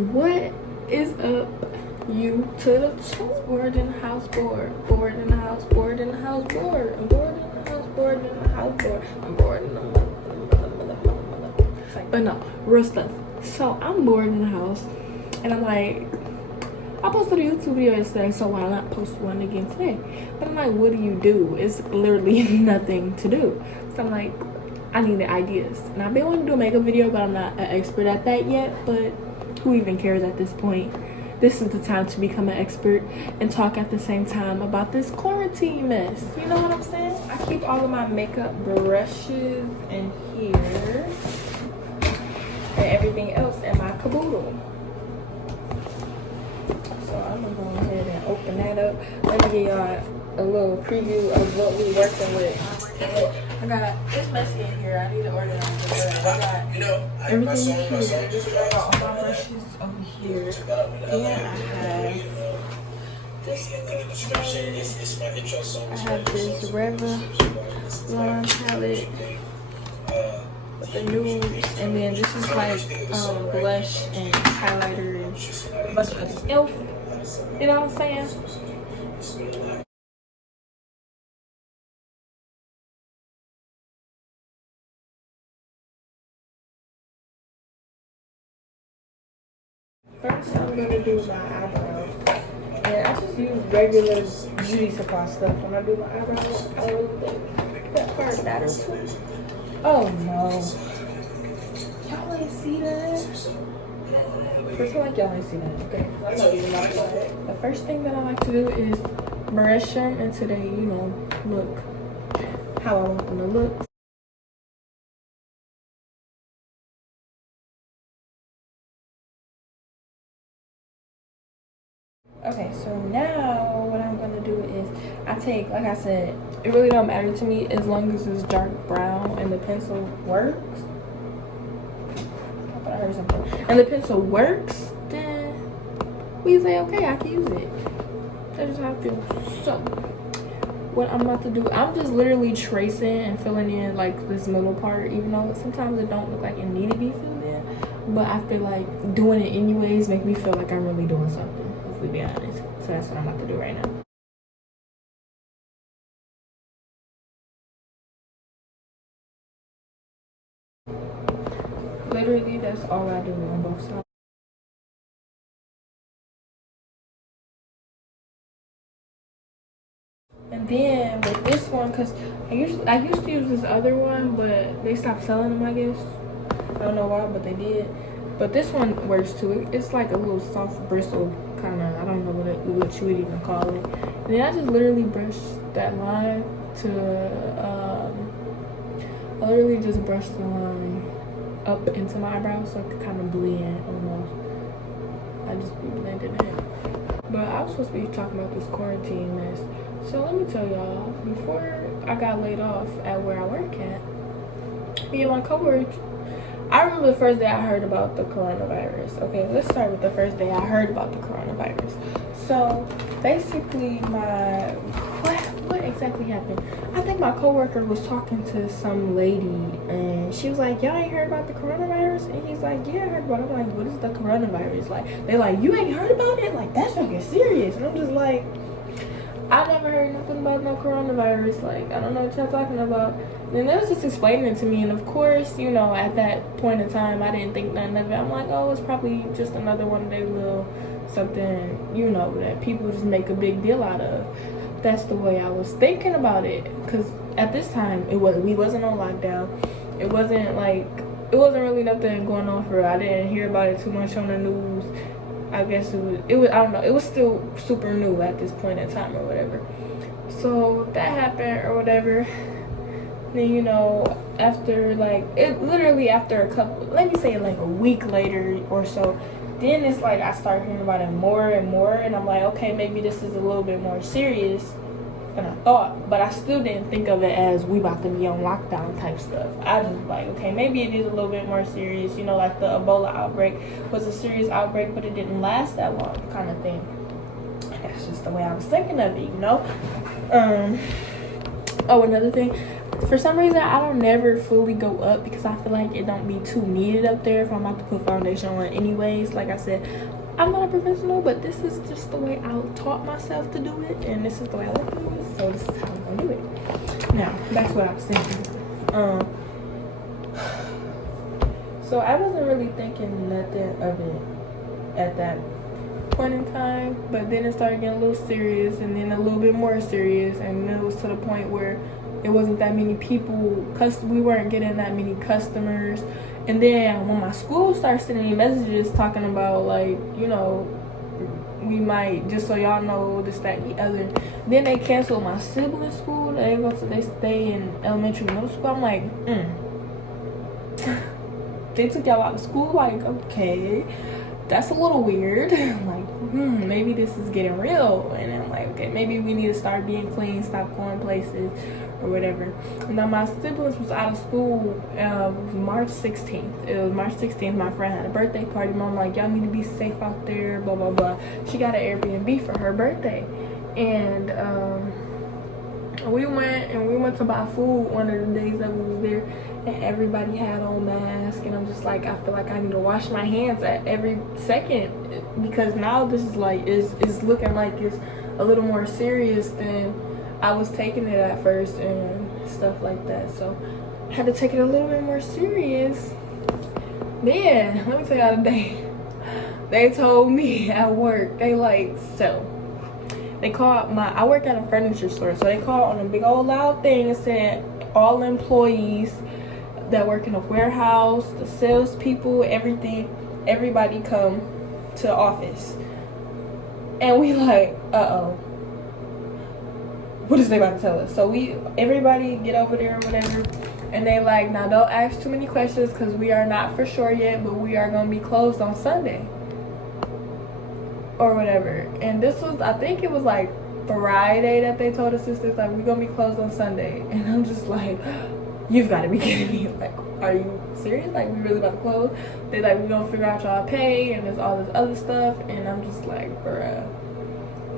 What is up, YouTube? Bored in the house, bored in the house, bored in the house, bored. I'm bored in the house, bored in the house, bored. I'm bored in the But no, real stuff. So I'm bored in the house, and I'm like, I posted a YouTube video yesterday, so why not post one again today? But I'm like, what do you do? It's literally nothing to do. So I'm like, I need the ideas. And I've been wanting to do a makeup video, but I'm not an expert at that yet. But who even cares at this point? This is the time to become an expert and talk at the same time about this quarantine mess. You know what I'm saying? I keep all of my makeup brushes in here and everything else in my caboodle. So I'm gonna go ahead and open that up. Let me give y'all a little preview of what we're working with. I got, it's messy in here. I need to organize it. I got everything here. I got all my brushes over here. And I have this Revlon palette with the nudes, and then this is like blush and highlighter and a bunch of other stuff. You know what I'm saying? First, I'm gonna do my eyebrows, and I just use regular beauty supply stuff when I do my eyebrows. That part matters too. Oh no! Y'all ain't see that? Pretend like y'all ain't see that. Okay, I'm not even like that. The first thing that I like to do is brush them until they, look how I want them to look. Okay, so now what I'm gonna do is I take, like I said, it really don't matter to me as long as it's dark brown and the pencil works. I thought I heard something. And the pencil works, then we say okay, I can use it. That's just how I feel. So what I'm about to do, I'm just literally tracing and filling in like this middle part, even though sometimes it don't look like it need to be filled in, but I feel like doing it anyways make me feel like I'm really doing something. To be honest, so that's what I'm about to do right now. Literally, that's all I do on both sides. And then with this one, cause I used to use this other one, but they stopped selling them, I guess. I don't know why, but they did. But this one works too. It's like a little soft bristle kind of, I don't know what you would even call it. And then I just literally brush that line to, I literally just brush the line up into my eyebrows so it could kind of blend almost. I just be blending it. But I was supposed to be talking about this quarantine mess. So let me tell y'all, before I got laid off at where I work at, me and my coworker, I remember the first day I heard about the coronavirus. Okay, let's start with the first day I heard about the coronavirus. So basically what exactly happened? I think my coworker was talking to some lady and she was like, y'all ain't heard about the coronavirus? And he's like, yeah, I heard about it. I'm like, what is the coronavirus? Like, they're like, you ain't heard about it? Like, that's fucking serious. And I'm just like, I never heard nothing about no coronavirus. Like, I don't know what y'all talking about. And they was just explaining it to me. And of course, at that point in time, I didn't think nothing of it. I'm like, oh, it's probably just another one of their little something, that people just make a big deal out of. That's the way I was thinking about it. Because at this time, we wasn't on lockdown. It wasn't really nothing going on for real. I didn't hear about it too much on the news. I guess it was, I don't know, it was still super new at this point in time or whatever. So that happened or whatever. Then, after after a couple, let me say like a week later or so, then it's like I started hearing about it more and more, and I'm like, okay, maybe this is a little bit more serious than I thought. But I still didn't think of it as we about to be on lockdown type stuff. I just like, okay, maybe it is a little bit more serious, like the Ebola outbreak was a serious outbreak, but it didn't last that long kind of thing. That's just the way I was thinking of it, Oh, another thing, for some reason I don't never fully go up because I feel like it don't be too needed up there if I'm about to put foundation on anyways. Like I said, I'm not a professional, but this is just the way I taught myself to do it, and this is the way I like to do it, so this is how I'm gonna do it. Now, that's what I was thinking. So I wasn't really thinking nothing of it at that point in time, but then it started getting a little serious, and then a little bit more serious, and then it was to the point where it wasn't that many people, we weren't getting that many customers. And then when my school started sending me messages talking about, like, you know, we might, just so y'all know, this, that, and the other. Then they canceled my sibling school. They stay in elementary, middle school. I'm like, They took y'all out of school? Like, okay, that's a little weird. Like, maybe this is getting real. And I'm like, okay, maybe we need to start being clean, stop going places, or whatever. Now, my siblings was out of school March 16th. It was March 16th. My friend had a birthday party. Mom like, y'all need to be safe out there, blah, blah, blah. She got an Airbnb for her birthday. And we went to buy food one of the days that we was there, and everybody had on masks, and I'm just like, I feel like I need to wash my hands at every second, because now this is like, is looking like it's a little more serious than I was taking it at first and stuff like that. So I had to take it a little bit more serious. Then let me tell y'all today, they told me at work, they like, so they called I work at a furniture store, so they called on a big old loud thing and said all employees that work in a warehouse, the salespeople, everybody come to the office. And we like, what is they about to tell us? So everybody get over there or whatever, and they like, now don't ask too many questions because we are not for sure yet, but we are gonna be closed on Sunday or whatever. And this was, I think it was like Friday that they told us this. Like, we're gonna be closed on Sunday. And I'm just like, you've got to be kidding me. Like, are you serious? Like, we really about to close? They like, we're gonna figure out y'all pay, and there's all this other stuff. And I'm just like, bruh,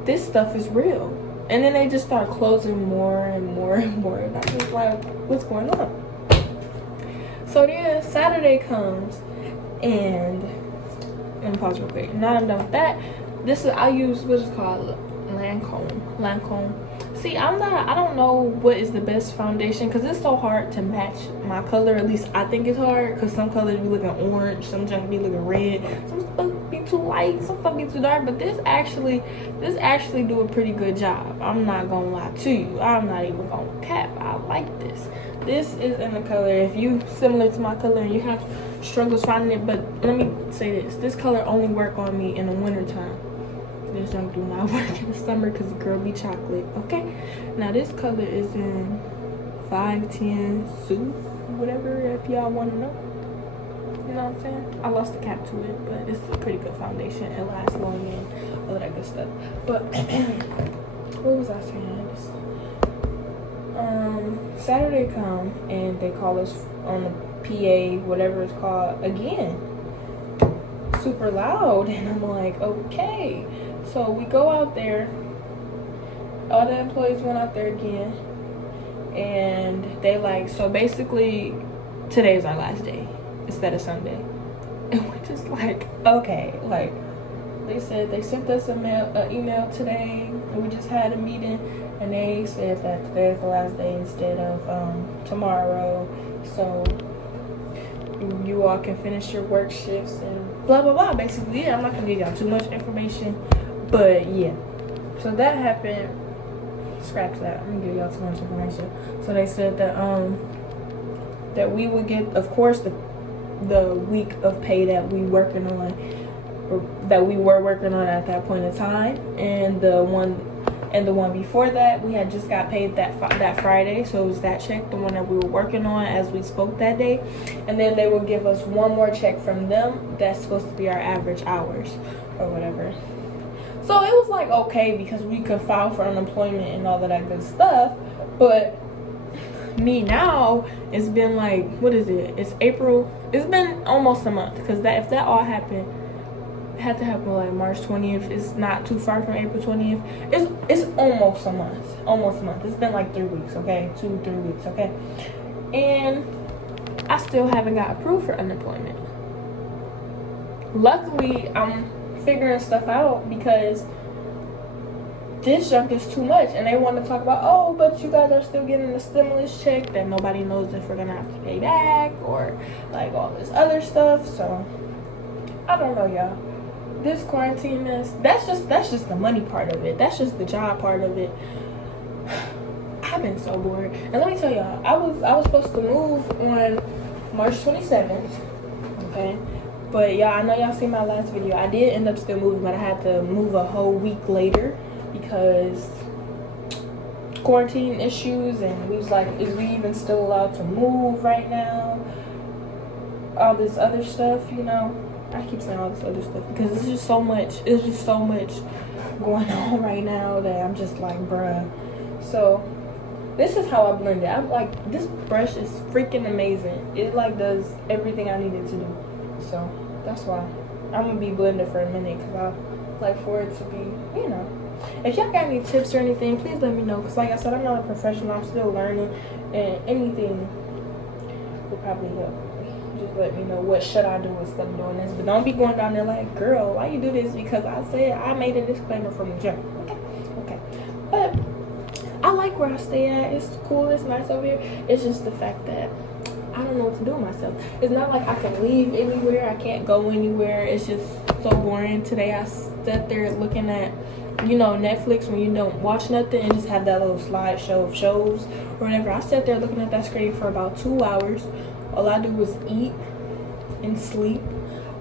this stuff is real. And then they just start closing more and more and more, and I'm just like, what's going on? So then Saturday comes, and let me pause real quick. Now I'm done with that. I use what is called Lancome. See, I don't know what is the best foundation, because it's so hard to match my color. At least I think it's hard, because some colors be looking orange, some junk be looking red, some stuff be too light, some stuff be too dark. But this actually do a pretty good job. I'm not gonna lie to you. I'm not even gonna cap. I like this. This is in the color, if you similar to my color and you have struggles finding it, but let me say this color only work on me in the winter time. This junk do not work in the summer because the girl be chocolate. Okay, now this color is in 510 Sue, whatever, if y'all want to know. You know what I'm saying? I lost the cap to it, but it's a pretty good foundation. It lasts long and all that good stuff. But what was I saying? Saturday come and they call us on the PA, whatever it's called, again, super loud, and I'm like, okay. So we go out there, all the employees went out there again, and they like, so basically today's our last day instead of Sunday. And we're just like, okay. Like, they said they sent us an email today, and we just had a meeting, and they said that today's the last day instead of tomorrow, so you all can finish your work shifts and blah blah blah. Basically, yeah, I'm not gonna give y'all too much information, but yeah. So that happened. Scratch that. I'm gonna give y'all too much information. So they said that that we would get, of course, the week of pay that we working on, or that we were working on at that point in time, and the one before that, we had just got paid that Friday, so it was that check, the one that we were working on as we spoke that day. And then they will give us one more check from them that's supposed to be our average hours or whatever. So it was like, okay, because we could file for unemployment and all of that good stuff. But me now, it's been like, what is it? It's April. It's been almost a month, because if that all happened, had to happen like March 20th. It's not too far from April 20th. It's almost a month. Almost a month. It's been like 3 weeks, okay? 2-3 weeks, okay? And I still haven't got approved for unemployment. Luckily, I'm figuring stuff out because this junk is too much, and they want to talk about, oh, but you guys are still getting the stimulus check that nobody knows if we're gonna have to pay back, or like all this other stuff. So I don't know, y'all. This quarantine mess, that's just the money part of it. That's just the job part of it. I've been so bored. And let me tell y'all, I was supposed to move on March 27th, okay? But y'all, I know y'all seen my last video. I did end up still moving, but I had to move a whole week later because quarantine issues, and we was like, is we even still allowed to move right now? All this other stuff, you know. I keep saying all this other stuff because it's just so much going on right now that I'm just like, bruh. So this is how I blend it. I'm like, this brush is freaking amazing. It like does everything I needed to do. So that's why I'm gonna be blending for a minute, because I like for it to be, you know. If y'all got any tips or anything, please let me know, because like I said, I'm not a professional. I'm still learning, and anything will probably help. Just let me know what should I do instead of doing this. But don't be going down there like, girl, why you do this? Because I said I made a disclaimer from the jump. Okay. But I like where I stay at. It's cool. It's nice over here. It's just the fact that I don't know what to do with myself. It's not like I can leave anywhere. I can't go anywhere. It's just so boring. Today I sat there looking at, you know, Netflix when you don't watch nothing and just have that little slideshow of shows or whatever. I sat there looking at that screen for about 2 hours. All I do was eat and sleep.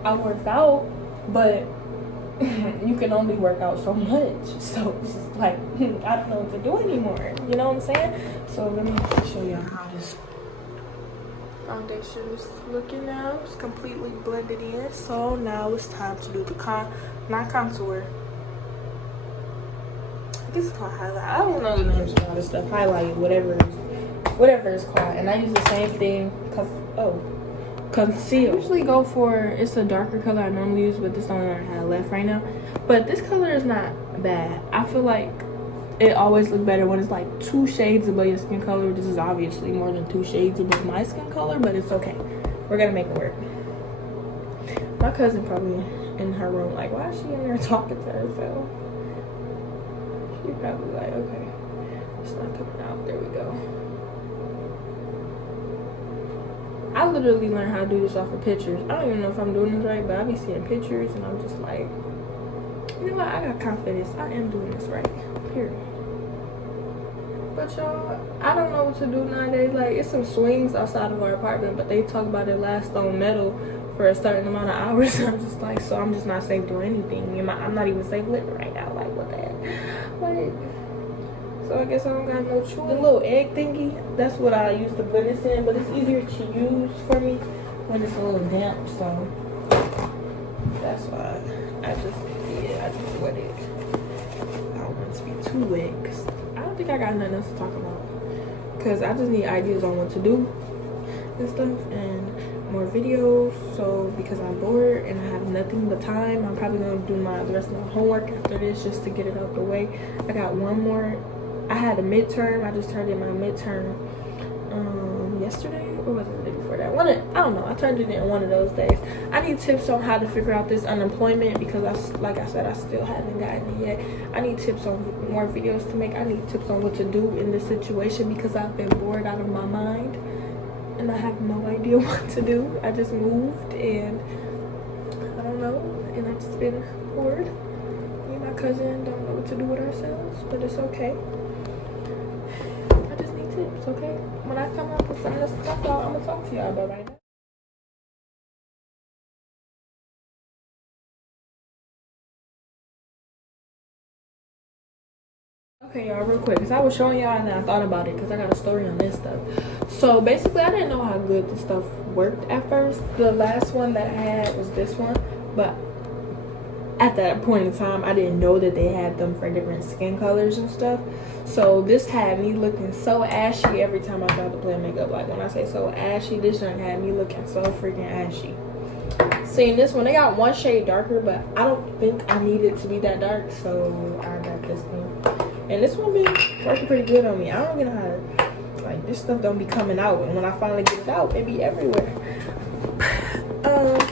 I work out, but you can only work out so much. So it's just like, I don't know what to do anymore. You know what I'm saying? So let me show y'all how this foundation is looking now. It's completely blended in. So now it's time to do the not contour. I guess it's called highlight. I don't know the names of all this stuff. Highlight, whatever it's called. And I use the same thing. Conceal. I usually go for, it's a darker color I normally use, but this is the only one I have left right now. But this color is not bad. I feel like it always looks better when it's like 2 shades above your skin color. This is obviously more than 2 shades above my skin color, but it's okay. We're gonna make it work. My cousin probably in her room like, why is she in there talking to herself? She probably like, okay, it's not coming out. There we go. I literally learned how to do this off of pictures. I don't even know if I'm doing this right, but I be seeing pictures and I'm just like, you know what, I got confidence. I am doing this right. Period. But y'all, I don't know what to do nowadays. Like, it's some swings outside of our apartment, but they talk about it lasts on metal for a certain amount of hours. I'm just like, so I'm just not safe doing anything. I'm not even safe living right now. Like, what the heck? Like, so I guess I don't got no choice. The little egg thingy, that's what I use to blend this in, but it's easier to use for me when it's a little damp, so that's why I just wet it. I don't want it to be too wet, because I don't think I got nothing else to talk about, because I just need ideas on what to do and stuff, and more videos. So because I'm bored and I have nothing but time, I'm probably going to do the rest of my homework after this, just to get it out the way. I got one more. I had a midterm. I just turned in my midterm yesterday, or was it the day before that? I don't know. I turned it in one of those days. I need tips on how to figure out this unemployment, because like I said, I still haven't gotten it yet. I need tips on more videos to make. I need tips on what to do in this situation, because I've been bored out of my mind and I have no idea what to do. I just moved and I don't know, and I've just been bored. Me and my cousin don't know what to do with ourselves, but it's okay. Tips, okay? When I come up with some of this stuff, I'm gonna talk to y'all about right now. Okay, y'all, real quick, because I was showing y'all and then I thought about it, because I got a story on this stuff. So basically, I didn't know how good this stuff worked at first. The last one that I had was this one, but at that point in time, I didn't know that they had them for different skin colors and stuff. So this had me looking so ashy every time I tried to play makeup. Like, when I say so ashy, this one had me looking so freaking ashy. See, this one, they got one shade darker, but I don't think I need it to be that dark, so I got this one. And this one be working pretty good on me. I don't get how to, like, this stuff don't be coming out, and when I finally get it out, it be everywhere.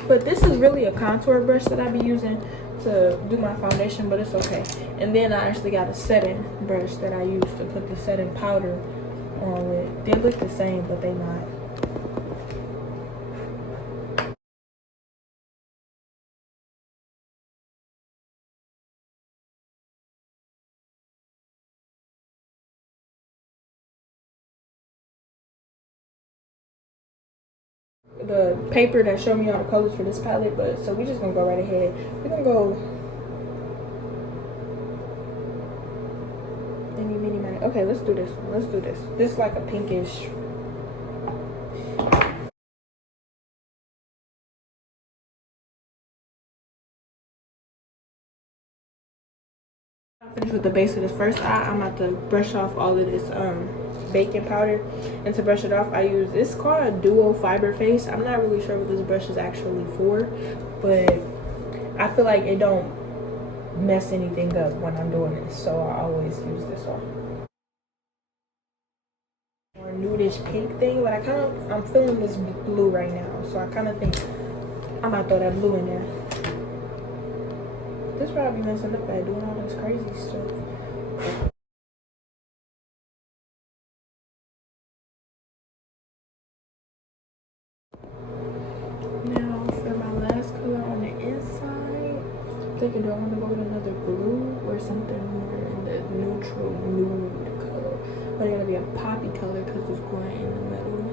But this is really a contour brush that I be using to do my foundation, but it's okay. And then I actually got a setting brush that I use to put the setting powder on with. They look the same, but they not. The paper that showed me all the colors for this palette, but so we just gonna go right ahead. We're gonna go mini. Okay, let's do this one. Let's do this. This is like a pinkish. I'm finished with the base of this first eye. I'm about to brush off all of this baking powder, and to brush it off I use this called a Duo Fiber Face. I'm not really sure what this brush is actually for, but I feel like it don't mess anything up when I'm doing this, so I always use this one. More nudish pink thing, but I'm feeling this blue right now, so I kind of think I might throw that blue in there. This probably messing up by doing all this crazy stuff. Now for my last color on the inside, I'm thinking, do I want to go with another blue or something more in the neutral nude color? But it's gonna be a poppy color because it's going in the middle.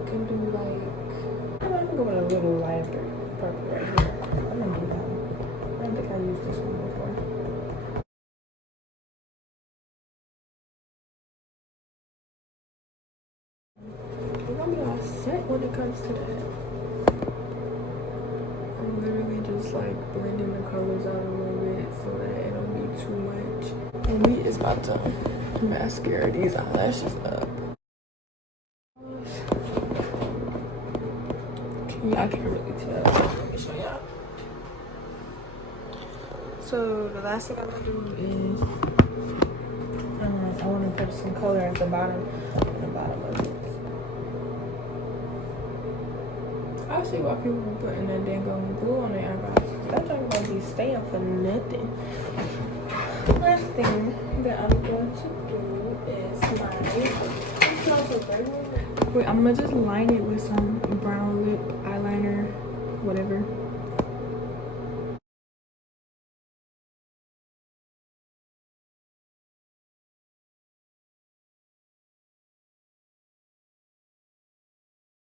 I can do like, I'm gonna go with a little lighter purple right here. I'm gonna do that one. I don't think I used this one before. We're gonna be all set when it comes to that. I'm literally just like blending the colors out a little bit so that it don't be too much. And we is about to mascara these eyelashes up. I can't really tell. Let me show y'all. So the last thing I'm gonna do is I want to put some color at the bottom of it. I see why people are putting that dang glue on their eyebrows. That ain't gonna be staying for nothing. The last thing that I'm going to do is wait, I'm gonna just line it with some brown lip eyeliner, whatever.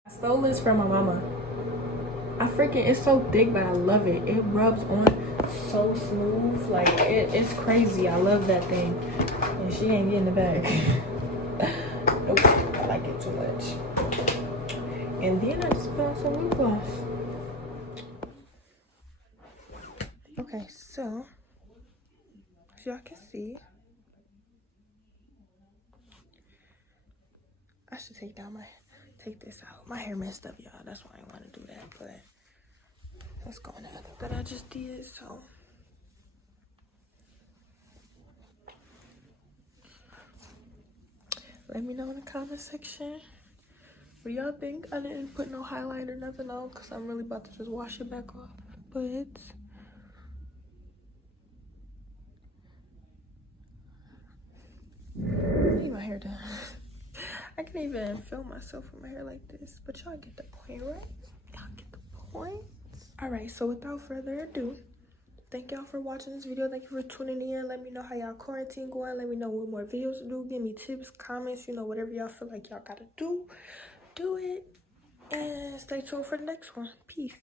I stole this from my mama. It's so thick, but I love it. It rubs on so smooth, like it's crazy. I love that thing, and she ain't getting it back. Nope, I like it too much. And then I just put on some lip gloss. Okay, so as y'all can see, I should take this out. My hair messed up, y'all. That's why I want to do that, but let's go now that I just did. So let me know in the comment section what y'all think. I didn't put no highlight or nothing on because I'm really about to just wash it back off. But I need my hair done. I can't even film myself with my hair like this, but y'all get the point, right? Y'all get the point. All right, so without further ado, thank y'all for watching this video. Thank you for tuning in. Let me know how y'all quarantine going. Let me know what more videos to do. Give me tips, comments, whatever y'all feel like y'all gotta do it. And stay tuned for the next one. Peace.